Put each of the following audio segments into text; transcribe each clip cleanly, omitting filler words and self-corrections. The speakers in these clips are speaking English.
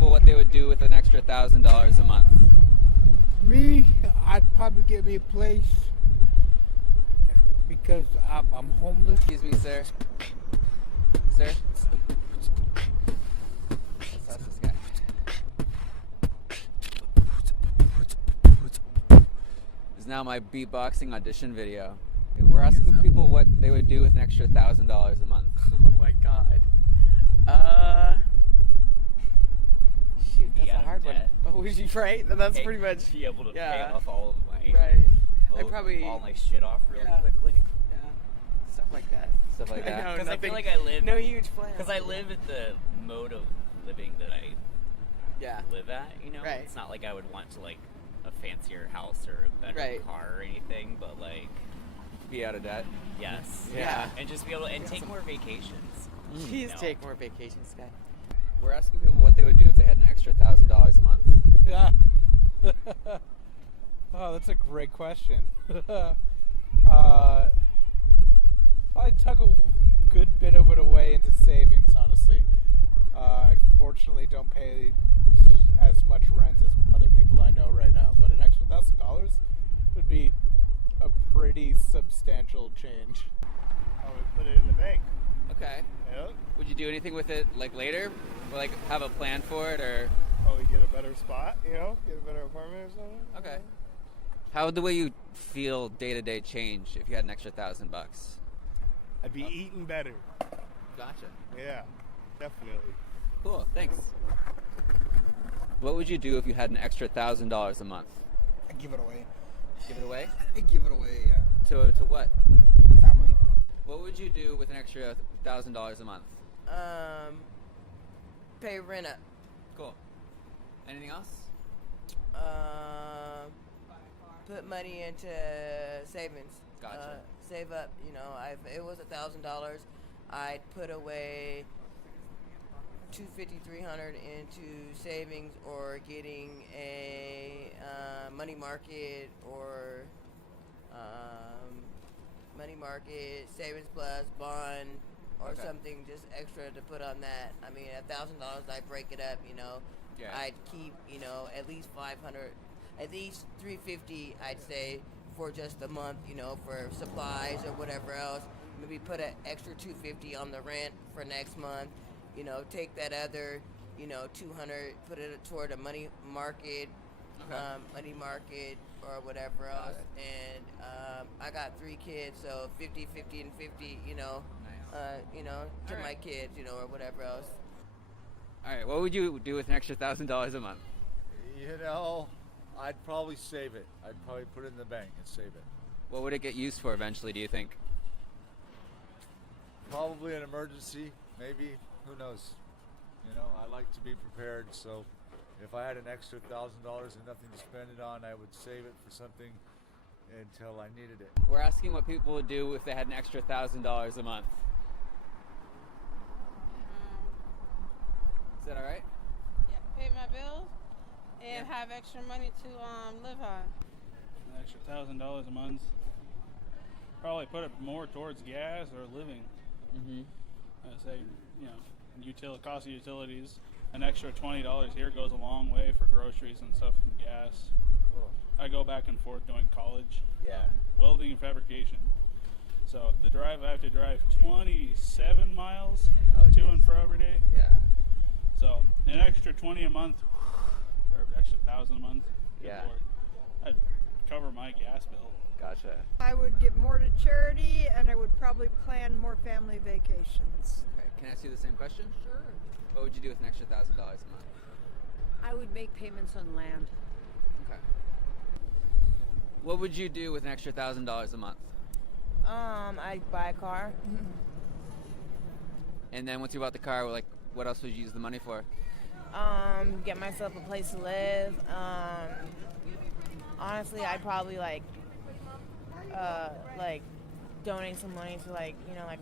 people what they would do with an extra $1,000 a month. Me, I'd probably get me a place because I'm homeless. Excuse me, sir. Sir? That's this guy. This is now my beatboxing audition video. We're asking people what they would do with an extra $1,000 a month. Oh my god. Shoot, that's a hard one. Oh, would you right? That's pretty much. Be able to Yeah. pay off all of my Right. I probably. all my shit off really Yeah. quickly. Yeah. Stuff like that. Stuff like I that. know, Because I feel nothing- like I live. No huge plans. Because I live at the mode of living that I Yeah. live at. You know, Right. it's not like I would want to like a fancier house or a better Right. car or anything, but like Be out of debt. yes, Yeah. and just be able to take more vacations. Please No. take more vacations, guy. We're asking people what they would do if they had an extra $1,000 a month. Yeah. Oh, that's a great question. I tuck a good bit of it away into savings, honestly. I fortunately don't pay as much rent as other people I know right now, but an extra $1,000 would be a pretty substantial change. I would put it in the bank. Okay. Yep. Would you do anything with it like later? Or, like have a plan for it or? Probably get a better spot, you know, get a better apartment or something. Okay. How would the way you feel day to day change if you had an extra $1,000? I'd be eating better. Gotcha. Yeah, definitely. Cool. Thanks. What would you do if you had an extra $1,000 a month? I give it away. Give it away? I give it away, yeah. To what? Family. What would you do with an extra $1,000 a month? Pay rent up. Cool. Anything else? Put money into savings. Gotcha. Save up. You know, it was $1,000. I'd put away $250, $300 into savings or getting a money market or money market savings plus bond or Okay. something just extra to put on that. I mean, $1,000, I break it up. You know, Yeah. I'd keep at least 500, at least 350. I'd say for just a month. You know, for supplies or whatever else. Maybe put an extra 250 on the rent for next month. You know, take that other, 200, put it toward a money market, or whatever else. And I got 3 kids, so 50, 50, and 50. To my kids, or whatever else. All right. What would you do with an extra $1,000 a month? You know, I'd probably save it. I'd probably put it in the bank and save it. What would it get used for eventually? Do you think? Probably an emergency, maybe. Who knows? You know, I like to be prepared. So, if I had an extra $1,000 and nothing to spend it on, I would save it for something until I needed it. We're asking what people would do if they had an extra $1,000 a month. Is that all right? Yeah, pay my bills and have extra money to live on. An extra $1,000 a month. Probably put it more towards gas or living. Mm-hmm. I'd say, cost of utilities. An extra $20 here goes a long way for groceries and stuff and gas. Cool. I go back and forth doing college. Yeah. Welding and fabrication. So the drive, I have to drive 27 miles to and fro every day. Yeah. So an extra 20 a month, or extra 1,000 a month. good Yeah. Lord. I'd cover my gas bill. Gotcha. I would give more to charity, and I would probably plan more family vacations. Okay. Can I ask you the same question? Sure. What would you do with an extra $1,000 a month? I would make payments on land. Okay. What would you do with an extra $1,000 a month? I'd buy a car. And then once you bought the car, what else would you use the money for? Get myself a place to live. Honestly, I'd probably donate some money to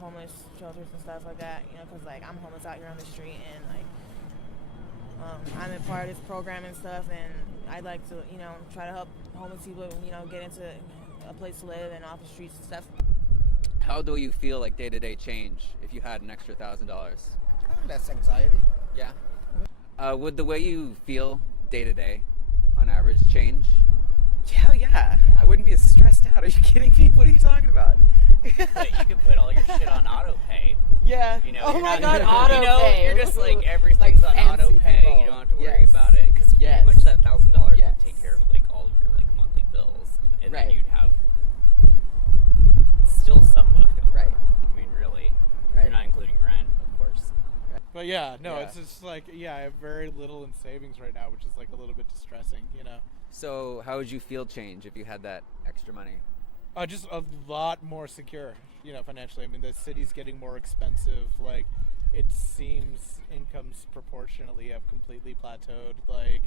homeless shelters and stuff like that. Because I'm homeless out here on the street, and I'm a part of this program and stuff, and I'd like to try to help homeless people get into a place to live and off the streets and stuff. How do you feel day-to-day change if you had an extra $1,000? Less anxiety. Yeah. Would the way you feel day to day, on average, change? Hell yeah. I wouldn't be as stressed out. Are you kidding me? What are you talking about? But you could put all your shit on auto pay. Yeah. You know, Oh you're my not- God, auto you know, pay. You're just like Like everything's on fancy auto pay. people. You don't have to worry Yes. about it because Yes. pretty much that $1,000 Yes. would take care of like all of your like monthly bills, and Right. then you'd have still some left over. Right. I mean, really, Right. you're not including rent, of course. But yeah, no, Yeah. it's just like, yeah, I have very little in savings right now, which is like a little bit distressing, you know. So how would you feel change if you had that extra money? Just a lot more secure, you know, financially. I mean, the city's getting more expensive. Like, it seems incomes proportionately have completely plateaued. Like,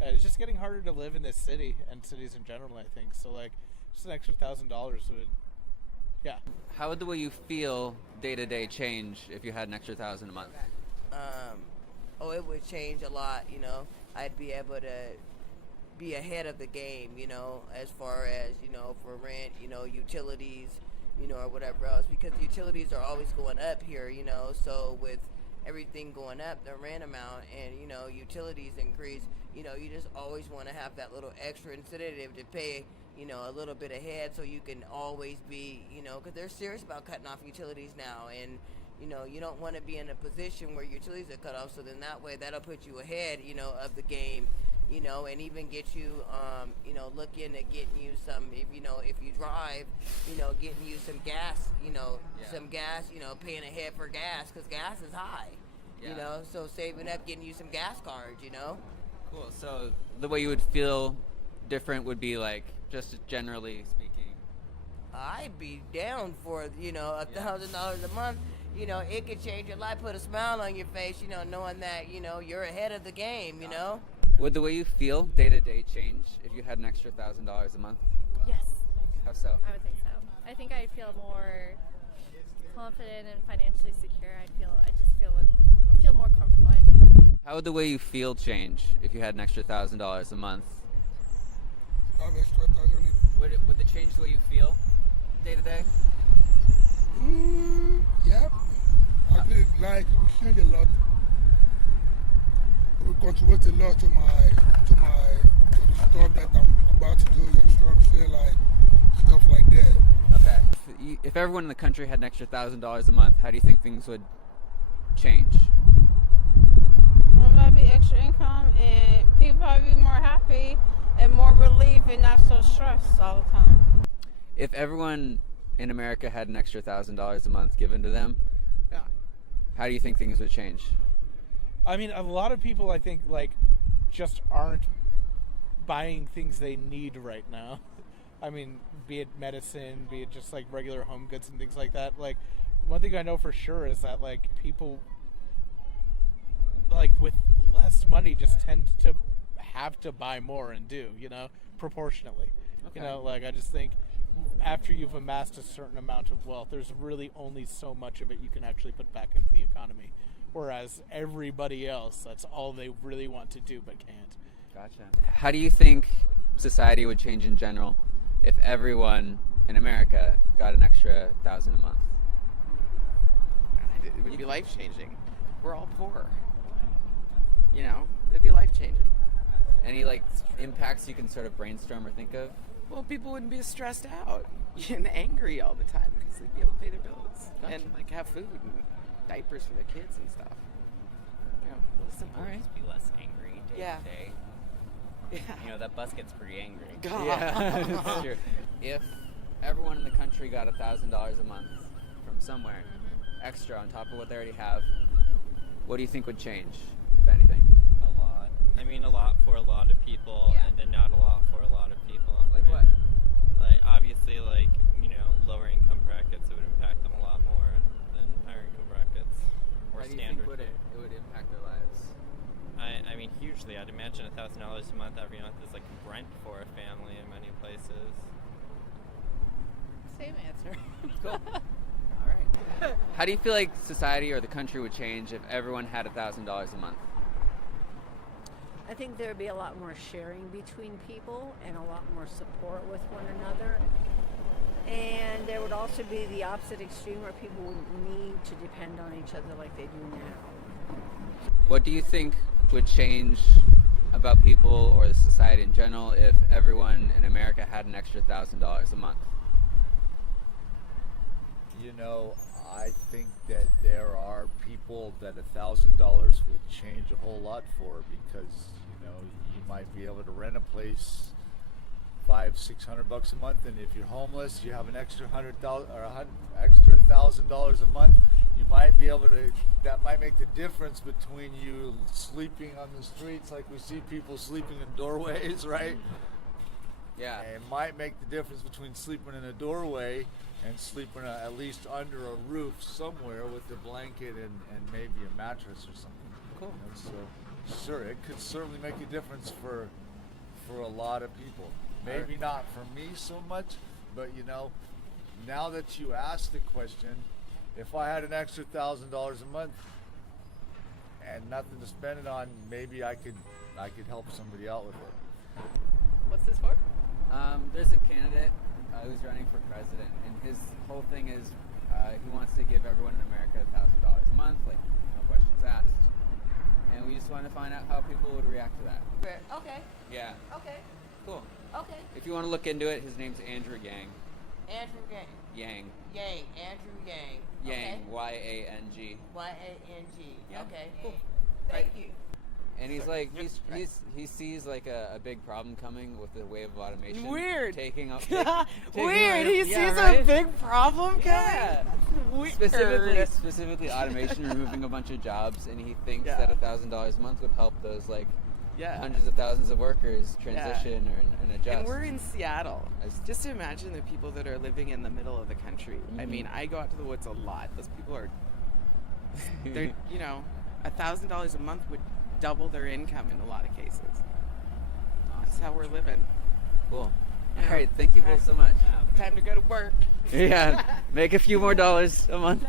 it's just getting harder to live in this city and cities in general, I think. So, like, just an extra $1,000 would, yeah. How would the way you feel day to day change if you had an extra $1,000 a month? It would change a lot, you know. I'd be able to be ahead of the game, you know, as far as, you know, for rent, you know, utilities, you know, or whatever else, because utilities are always going up here, you know, so with everything going up, the rent amount and, you know, utilities increase, you know, you just always want to have that little extra incentive to pay, you know, a little bit ahead so you can always be, you know, because they're serious about cutting off utilities now, and you know, you don't want to be in a position where utilities are cut off, so then that way that'll put you ahead, you know, of the game, you know, and even get you, you know, look into getting you some, if you know, if you drive, you know, getting you some gas, you know, some gas, you know, paying ahead for gas, because gas is high, you know, so saving up, getting you some gas cards, you know. Cool. So the way you would feel different would be like, just generally speaking. I'd be down for, you know, $1,000 a month. You know, it could change your life, put a smile on your face, you know, knowing that, you know, you're ahead of the game, you know. Would the way you feel day to day change if you had an extra $1,000 a month? Yes. How so? I would think so. I think I'd feel more confident and financially secure. I just feel more comfortable, I think. How would the way you feel change if you had an extra $1,000 a month? Have extra $1,000. Would it change the way you feel day to day? Yeah. I think like we change a lot. We contribute a lot to the stuff that I'm about to do. You understand what I'm saying? Like stuff like that. Okay. If everyone in the country had an extra $1,000 a month, how do you think things would change? Well, that'd be extra income, and people probably be more happy and more relieved and not so stressed all the time. If everyone in America had an extra $1,000 a month given to them, how do you think things would change? I mean, a lot of people, I think, like, just aren't buying things they need right now. I mean, be it medicine, be it just, like, regular home goods and things like that. Like, one thing I know for sure is that, like, people, like, with less money just tend to have to buy more and do, you know, proportionately. Okay. You know, like, I just think after you've amassed a certain amount of wealth, there's really only so much of it you can actually put back into the economy. Whereas everybody else, that's all they really want to do but can't. Gotcha. How do you think society would change in general if everyone in America got an extra $1,000 a month? It would be life-changing. We're all poor. You know, it'd be life-changing. Any, like, impacts you can sort of brainstorm or think of? Well, people wouldn't be stressed out and angry all the time because they'd be able to pay their bills and, like, have food and diapers for their kids and stuff. You know, a little simple. All right. Just be less angry day to day. Yeah. You know, that bus gets pretty angry. God. Yeah, that's true. If everyone in the country got $1,000 a month from somewhere, extra on top of what they already have, what do you think would change, if anything? A lot. I mean, a lot for a lot of people, and then not a lot for a lot of people. Like what? Like, obviously, like, you know, lower income brackets, it would impact them a lot more than higher income brackets or How do you standard. think it would impact their lives? I mean, hugely. I'd imagine $1,000 a month every month is like rent for a family in many places. Same answer. Cool. All right. How do you feel like society or the country would change if everyone had $1,000 a month? I think there would be a lot more sharing between people and a lot more support with one another. And there would also be the opposite extreme where people wouldn't need to depend on each other like they do now. What do you think would change about people or the society in general if everyone in America had an extra $1,000 a month? You know, I think that there are people that $1,000 would change a whole lot for, because you know, you might be able to rent a place $500-600 a month, and if you're homeless, you have an extra extra $1,000 a month. You might be able to. That might make the difference between you sleeping on the streets, like we see people sleeping in doorways, right? Yeah. It might make the difference between sleeping in a doorway and sleeping at least under a roof somewhere with a blanket and maybe a mattress or something. Cool. And so, sure, it could certainly make a difference for a lot of people. Maybe not for me so much, but you know, now that you asked the question, if I had an extra $1,000 a month and nothing to spend it on, maybe I could help somebody out with it. What's this for? There's a candidate who's running for president, and his whole thing is he wants to give everyone in America $1,000 a month, like no questions asked. And we just wanted to find out how people would react to that. Okay. Yeah. Okay. Cool. Okay. If you want to look into it, his name's Andrew Yang. Andrew Yang. Yang. Yang. Andrew Yang. Yang. Okay. Y-A-N-G. Y-A-N-G. Yeah. Okay. Cool. Thank you. And he's like, he sees like a big problem coming with the wave of automation. Weird. Taking up. Weird. He sees right? a big problem coming. Yeah. Weird. Specifically automation removing a bunch of jobs, and he thinks that $1,000 a month would help those like hundreds of thousands of workers transition and adjust. And we're in Seattle. Just imagine the people that are living in the middle of the country. Mm-hmm. I mean, I go out to the woods a lot. Those people are, they're, you know, $1,000 a month would double their income in a lot of cases. That's how we're living. Cool. All right, thank you both so much. Time to go to work. Yeah, make a few more dollars a month.